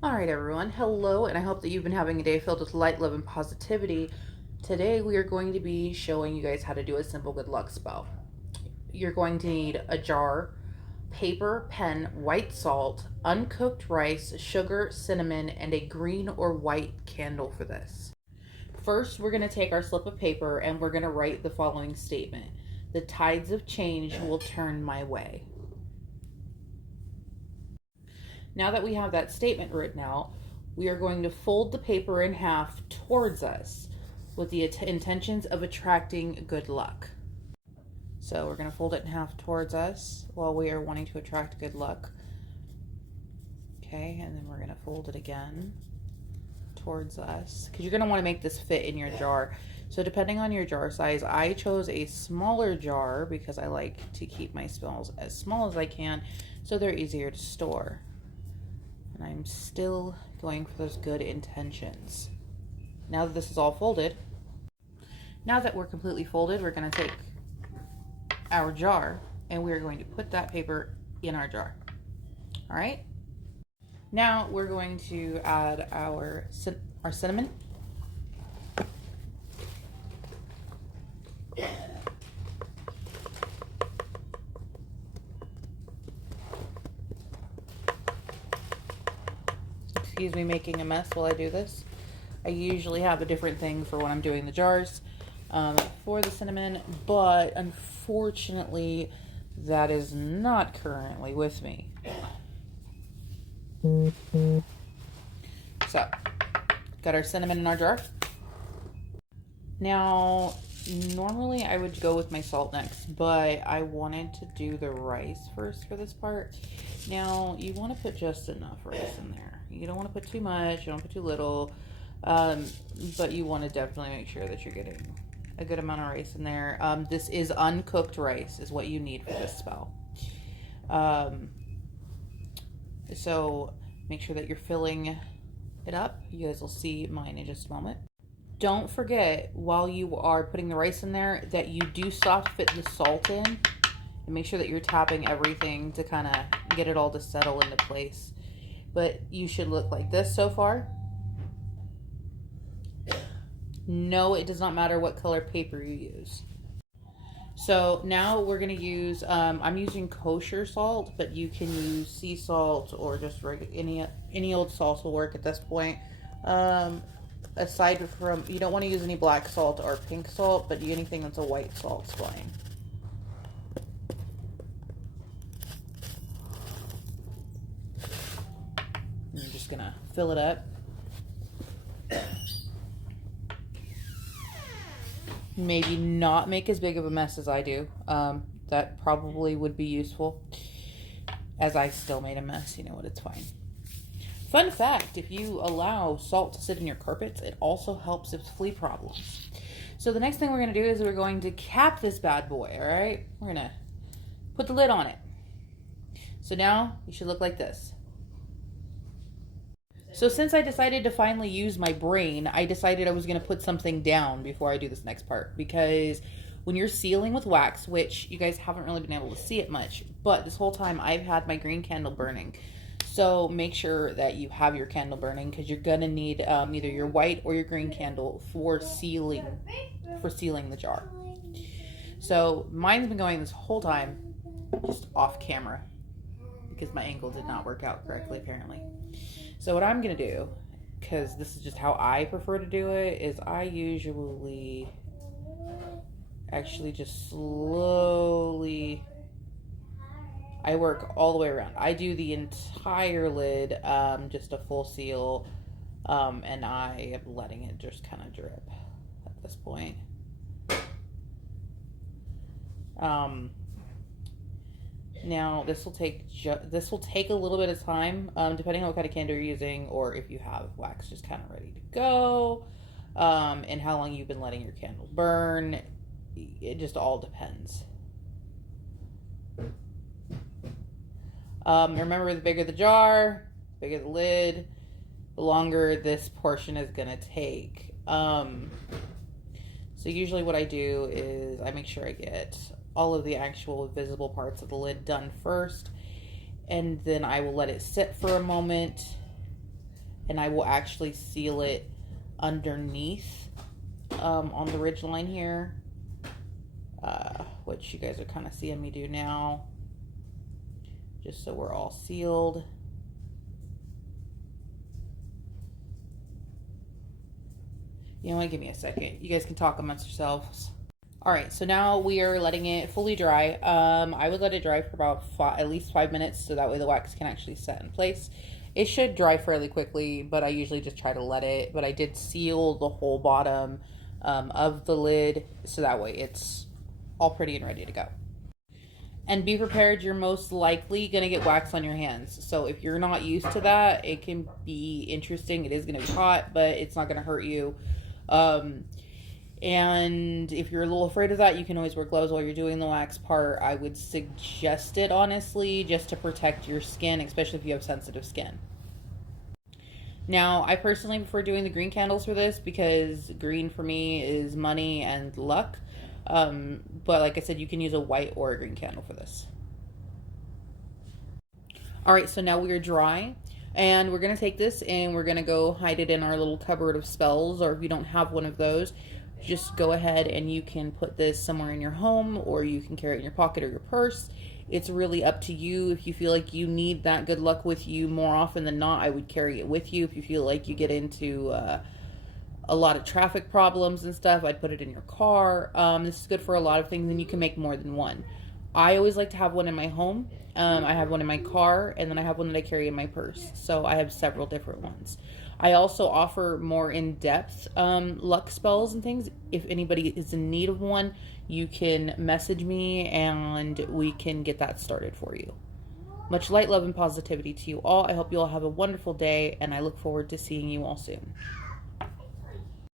All right, everyone. Hello, and I hope that you've been having a day filled with light, love, and positivity. Today, we are going to be showing you guys how to do a simple good luck spell. You're going to need a jar, paper, pen, white salt, uncooked rice, sugar, cinnamon, and a green or white candle for this. First, we're going to take our slip of paper and we're going to write the following statement: The tides of change will turn my way. Now that we have that statement written out, we are going to fold the paper in half towards us with the intentions of attracting good luck. So we're going to fold it in half towards us while we are wanting to attract good luck. Okay, and then we're going to fold it again towards us because you're going to want to make this fit in your jar. So depending on your jar size, I chose a smaller jar because I like to keep my spells as small as I can so they're easier to store. And I'm still going for those good intentions. Now that this is all folded, now that we're completely folded, we're going to take our jar and we're going to put that paper in our jar. All right. Now we're going to add our cinnamon. Excuse me making a mess while I do this. I usually have a different thing for when I'm doing the jars for the cinnamon, but unfortunately that is not currently with me. So, got our cinnamon in our jar. Now, normally I would go with my salt next, but I wanted to do the rice first for this part. Now, you want to put just enough rice in there. You don't want to put too much, you don't put too little, but you want to definitely make sure that you're getting a good amount of rice in there. This is uncooked rice is what you need for this spell. So make sure that you're filling it up. You guys will see mine in just a moment. Don't forget, while you are putting the rice in there, that you do soft fit the salt in. And make sure that you're tapping everything to kind of get it all to settle into place. But you should look like this so far. No, it does not matter what color paper you use. So now we're going to use, I'm using kosher salt, but you can use sea salt or just any old salt will work at this point. Aside from, you don't want to use any black salt or pink salt, but anything that's a white salt's fine. And I'm just going to fill it up. Maybe not make as big of a mess as I do. That probably would be useful. As I still made a mess, you know what, it's fine. Fun fact, if you allow salt to sit in your carpets, it also helps with flea problems. So the next thing we're going to do is we're going to cap this bad boy, all right? We're going to put the lid on it. So now you should look like this. So since I decided to finally use my brain, I decided I was going to put something down before I do this next part. Because when you're sealing with wax, which you guys haven't really been able to see it much, but this whole time I've had my green candle burning. So make sure that you have your candle burning because you're going to need either your white or your green candle for sealing the jar. So mine's been going this whole time just off camera because my angle did not work out correctly apparently. So what I'm going to do, because this is just how I prefer to do it, is I usually actually just slowly, I work all the way around. I do the entire lid, just a full seal, and I am letting it just kind of drip at this point. Now this will take a little bit of time, depending on what kind of candle you're using, or if you have wax just kind of ready to go, and how long you've been letting your candle burn. It just all depends. Remember, the bigger the jar, the bigger the lid, the longer this portion is gonna take. So usually what I do is I make sure I get all of the actual visible parts of the lid done first, and then I will let it sit for a moment, and I will actually seal it underneath on the ridge line here, which you guys are kind of seeing me do now, just so we're all sealed. You know what, give me a second. You guys can talk amongst yourselves. All right, so now we are letting it fully dry. I would let it dry for about at least 5 minutes, so that way the wax can actually set in place. It should dry fairly quickly, but I usually just try to let it. But I did seal the whole bottom of the lid, so that way it's all pretty and ready to go. And be prepared, you're most likely going to get wax on your hands. So if you're not used to that, it can be interesting. It is going to be hot, but it's not going to hurt you. And if you're a little afraid of that, you can always wear gloves while you're doing the wax part. I would suggest it, honestly, just to protect your skin, especially if you have sensitive skin. Now, I personally prefer doing the green candles for this because green for me is money and luck. But like I said, you can use a white or a green candle for this. All right, so now we are dry. And we're going to take this and we're going to go hide it in our little cupboard of spells, or if you don't have one of those, just go ahead and you can put this somewhere in your home, or you can carry it in your pocket or your purse. It's really up to you. If you feel like you need that good luck with you more often than not, I would carry it with you. If you feel like you get into a lot of traffic problems and stuff, I'd put it in your car. This is good for a lot of things, and you can make more than one. I always like to have one in my home. I have one in my car, and then I have one that I carry in my purse. So I have several different ones. I also offer more in-depth luck spells and things. If anybody is in need of one, you can message me and we can get that started for you. Much light, love, and positivity to you all. I hope you all have a wonderful day, and I look forward to seeing you all soon.